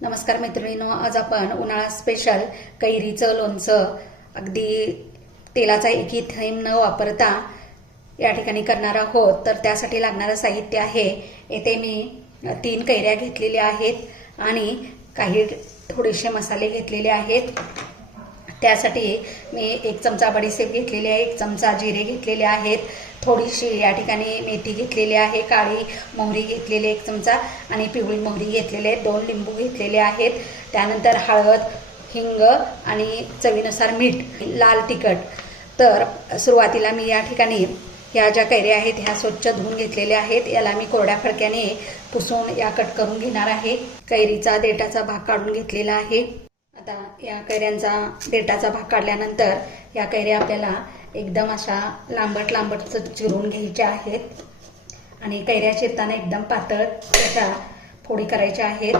नमस्कार मैत्रिणींनो, आज आपण उन्हाळा स्पेशल कैरीचं लोणचं अगदी तेलाचा एकही थेंब न वापरता या ठिकाणी करणार आहोत। तर त्यासाठी लागणारं साहित्य आहे, येथे मी 3 कैऱ्या घेतलेल्या आहेत आणि काही थोडेसे मसाले घेतलेले आहेत। त्यासाठी मी 1 चमचा बडीशेप घेतलेली आहे, 1 चमचा जिरे घेतलेले आहेत, थोडीशी या ठिकाणी मेथी घेतलेली आहे, काळी मोहरी घेतलेली 1 चमचा आणि पिवळी मोहरी घेतलेली आहे, 2 लिंबू घेतलेले आहेत। त्यानंतर हळद, हिंग आणि चवीनुसार मीठ, लाल तिखट। तर सुरुवातीला मी या ठिकाणी ह्या ज्या कैऱ्या आहेत ह्या स्वच्छ धुवून घेतलेल्या आहेत। याला मी कोरड्या फडक्याने पुसून या कट करून घेणार आहे। कैरीचा देठाचा भाग काढून घेतलेला आहे। आता या कैऱ्यांचा देठाचा भाग काढल्यानंतर या कैऱ्या आपल्याला एकदम अशा लांबट लांबट चिरून घ्यायच्या आहेत आणि कैऱ्या चिरताना एकदम पातळ त्याच्या फोडी करायच्या आहेत।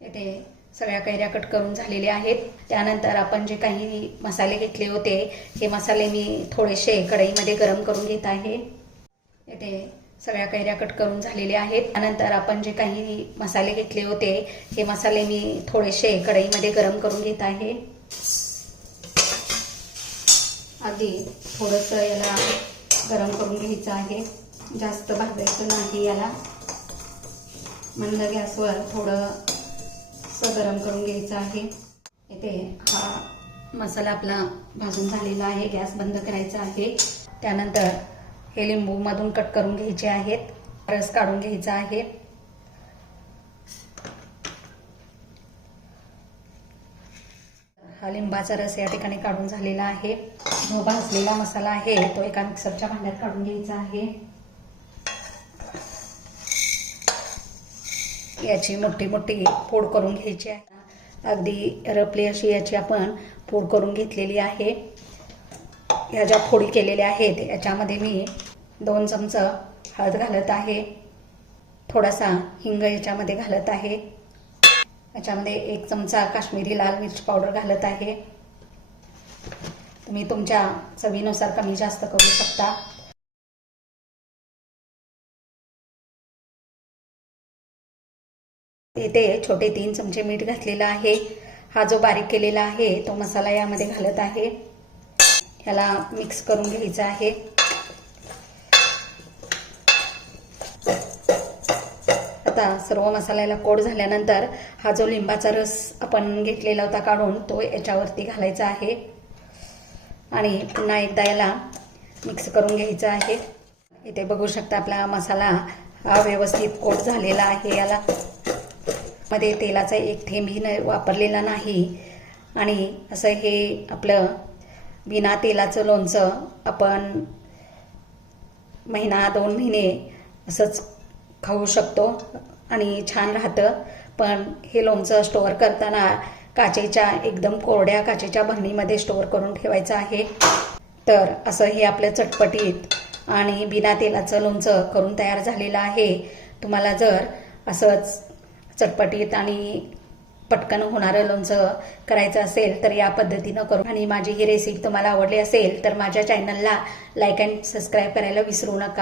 इथे सगळ्या कैऱ्या कट करून झालेल्या आहेत। त्यानंतर आपण जे काही मसाले घेतले होते हे मसाले मी थोडेसे कढईमध्ये गरम करून घेत आहे। इथे सगळ्या कैऱ्या कट करून झालेल्या आहेत। त्यानंतर आपण जे काही मसाले घेतले होते हे मसाले मी थोडेसे कढईमध्ये गरम करून घेत आहे। अगदी थोडंसं याला गरम करून घ्यायचं आहे, जास्त भाजायचं नाही याला। मंद गॅसवर थोडंसं गरम करून घ्यायचं आहे। इथे हा मसाला आपला भाजून झालेला आहे, गॅस बंद करायचा आहे। त्यानंतर हे लिंबू मधून कट करून घ्यायचे आहेत, रस काढून घ्यायचा आहे। हा लिंबाचा रस या ठिकाणी काढून झालेला आहे। जो भाजलेला मसाला आहे तो एका मिक्सरच्या भांड्यात काढून घ्यायचा आहे। याची मोठी मोठी फोड करून घ्यायची आहे। अगदी रफली अशी याची आपण फोड करून घेतलेली आहे। ह्या ज्या फोडी केलेल्या आहेत याच्यामध्ये मी 2 चमचे हळद घालत आहे, थोडासा हिंग याच्यामध्ये घालत आहे, याच्यामध्ये 1 चमचा काश्मीरी लाल मिर्च पावडर घालत आहे। तुम्ही तुमच्या चवीनुसार कमी जास्त करू शकता। इथे छोटे 3 चमचे मीठ घातलेला आहे। हा जो बारीक केलेला आहे तो मसाला यामध्ये घालत आहे, ह्याला मिक्स करून घ्यायचा आहे। आता सर्व मसाल्याला कोट झाल्यानंतर हा जो लिंबाचा रस आपण घेतलेला होता काढून तो याच्यावरती घालायचा आहे आणि पुन्हा एकदा याला मिक्स करून घ्यायचा आहे। इथे बघू शकता आपला मसाला हा व्यवस्थित कोट झालेला आहे। याला मध्ये तेलाचा एक थेंबही वापरलेला नाही आणि असं हे आपलं बिना तेलाचं लोणचं आपण महिना 2 महिने असंच खाऊ शकतो आणि छान राहतं। पण हे लोणचं स्टोअर करताना काचेच्या एकदम कोरड्या काचेच्या भरणीमध्ये स्टोअर करून ठेवायचं आहे। तर असं हे आपलं चटपटीत आणि बिना तेलाचं लोणचं करून तयार झालेलं आहे। तुम्हाला जर असंच चटपटीत आणि पटकन होणारं लोणचं करायचं असेल तर या पद्धतीनं करू। आणि माझी ही रेसिपी तुम्हाला आवडली असेल तर माझ्या चॅनलला लाईक अँड सबस्क्राईब करायला विसरू नका।